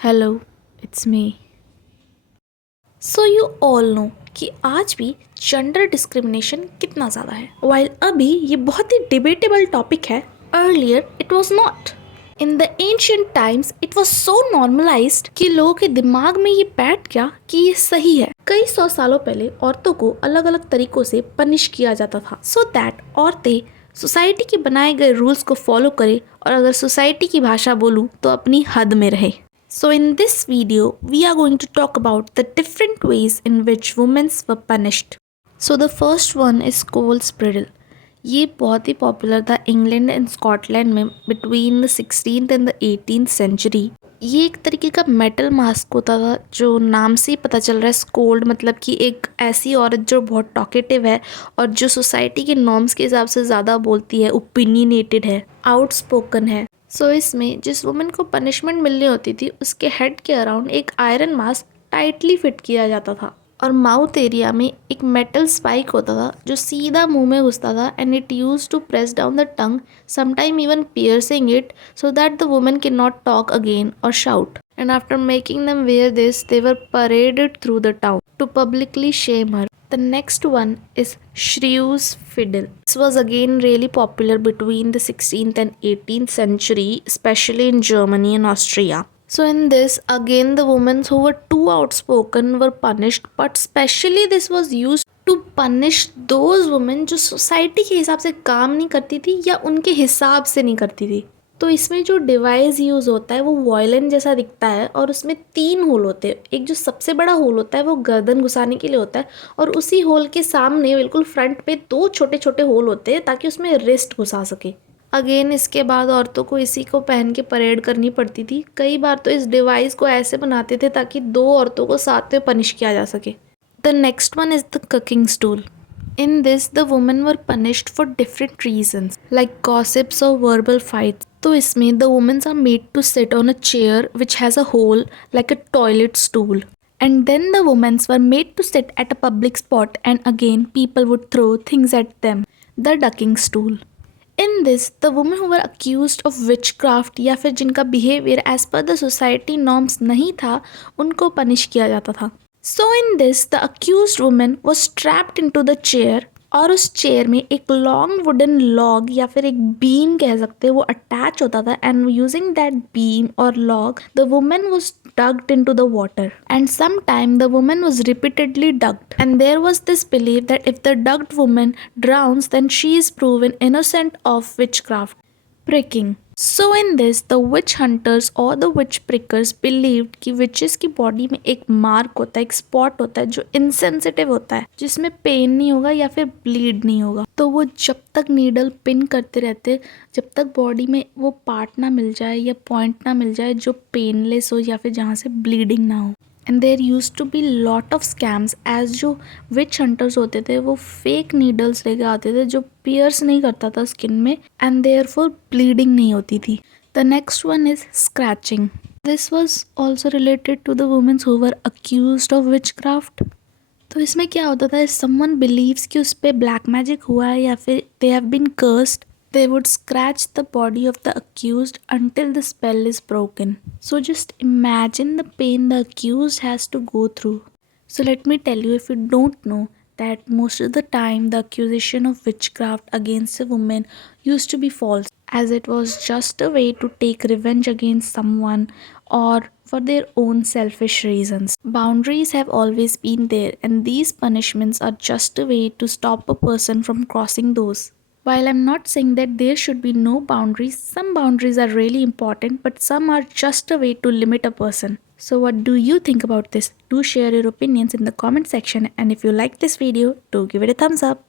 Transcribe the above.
Hello it's me. So you all know कि आज भी जेंडर डिस्क्रिमिनेशन कितना ज़्यादा है। वाइल अभी ये बहुत ही डिबेटेबल टॉपिक है, earlier it was not. In the ancient times it was so normalised कि लोगों के दिमाग में ये बैठ गया कि ये सही है। कई सौ सालों पहले औरतों को अलग अलग तरीकों से पनिश किया जाता था सो दैट औरतें सोसाइटी के बनाए गए रूल्स को फॉलो करे और अगर सोसाइटी की भाषा बोलूं तो अपनी हद में रहे। So in this video, we are going to talk about the different ways in which women were punished. So the first one is Cole's Bridle. ये बहुत ही पॉपुलर था इंग्लैंड एंड स्कॉटलैंड में between the 16th and the 18th century. ये एक तरीके का metal mask होता था जो नाम से ही पता चल रहा है। स्कोल्ड मतलब कि एक ऐसी औरत जो बहुत टॉकेटिव है और जो सोसाइटी के नॉर्म्स के हिसाब से ज़्यादा बोलती है, ओपिनियनेटेड है, आउटस्पोकन है। सो इसमें जिस वुमेन को पनिशमेंट मिलनी होती थी उसके हेड के अराउंड एक आयरन मास्क टाइटली फिट किया जाता था और माउथ एरिया में एक मेटल स्पाइक होता था जो सीधा मुंह में घुसता था and it use to press down the tongue, sometime even piercing it so that the women can not talk again और shout. And after making them wear this, they were paraded through the town to publicly shame her. The next one is Shrew's Fiddle. This was again really popular between the 16th and 18th century, especially in Germany and Austria. So in this, again the women who were too outspoken were punished, but specially this was used to punish those women जो सोसाइटी के हिसाब से काम नहीं करती थी या उनके हिसाब से नहीं करती थी। तो इसमें जो डिवाइस यूज़ होता है वो वॉयलिन जैसा दिखता है और उसमें 3 होल होते हैं। एक जो सबसे बड़ा होल होता है वो गर्दन घुसाने के लिए होता है और उसी होल के सामने बिल्कुल फ्रंट पे 2 छोटे छोटे होल होते हैं ताकि उसमें रिस्ट घुसा सके। अगेन इसके बाद औरतों को इसी को पहन के परेड करनी पड़ती थी। कई बार तो इस डिवाइस को ऐसे बनाते थे ताकि 2 औरतों को साथ में पनिश किया जा सके। The next one is the cooking stool. In this, the women were punished for different reasons, like gossips or verbal fights. तो इसमें the women are made to sit on a chair which has a hole like a toilet stool. And then the women were made to sit at a public spot and again people would throw things at them. The ducking stool. In this, the women who were accused of witchcraft या फिर जिनका behavior as per the society norms नहीं था, उनको punish किया जाता था। So in this, the accused woman was strapped into the chair और उस चेयर में एक लॉन्ग वुडन लॉग या फिर एक बीम कह सकते हैं वो अटैच होता था एंड यूजिंग दैट बीम और log the women was ducked into the water and some time the women was repeatedly ducked and there was this believe that if the ducked women drowns then she is proven innocent of witchcraft. Pricking. So in this, the witch hunters or the witch prickers believed कि witches की बॉडी में एक मार्क होता है, एक स्पॉट होता है जो इनसेंसिटिव होता है, जिसमें पेन नहीं होगा या फिर ब्लीड नहीं होगा। तो वो जब तक नीडल पिन करते रहते, जब तक बॉडी में वो पार्ट ना मिल जाए या पॉइंट ना मिल जाए जो पेनलेस हो या फिर जहाँ से ब्लीडिंग ना हो। And there use to be lot of scams as जो विच हंटर्स होते थे वो फेक नीडल्स लेके आते थे जो पियर्स नहीं करता था स्किन में एंड देयरफॉर ब्लीडिंग नहीं होती थी. The next one is scratching. This was also related to the womens who were accused of witchcraft. तो इसमें क्या होता था, समवन बिलीव्स कि उस पर ब्लैक मैजिक हुआ है या फिर they have been cursed, they would scratch the body of the accused until the spell is broken. So just imagine the pain the accused has to go through. So let me tell you, if you don't know, that most of the time the accusation of witchcraft against a woman used to be false, as it was just a way to take revenge against someone or for their own selfish reasons. Boundaries have always been there, and these punishments are just a way to stop a person from crossing those. While I'm not saying that there should be no boundaries, some boundaries are really important, but some are just a way to limit a person. So what do you think about this? Do share your opinions in the comment section, and if you like this video, do give it a thumbs up.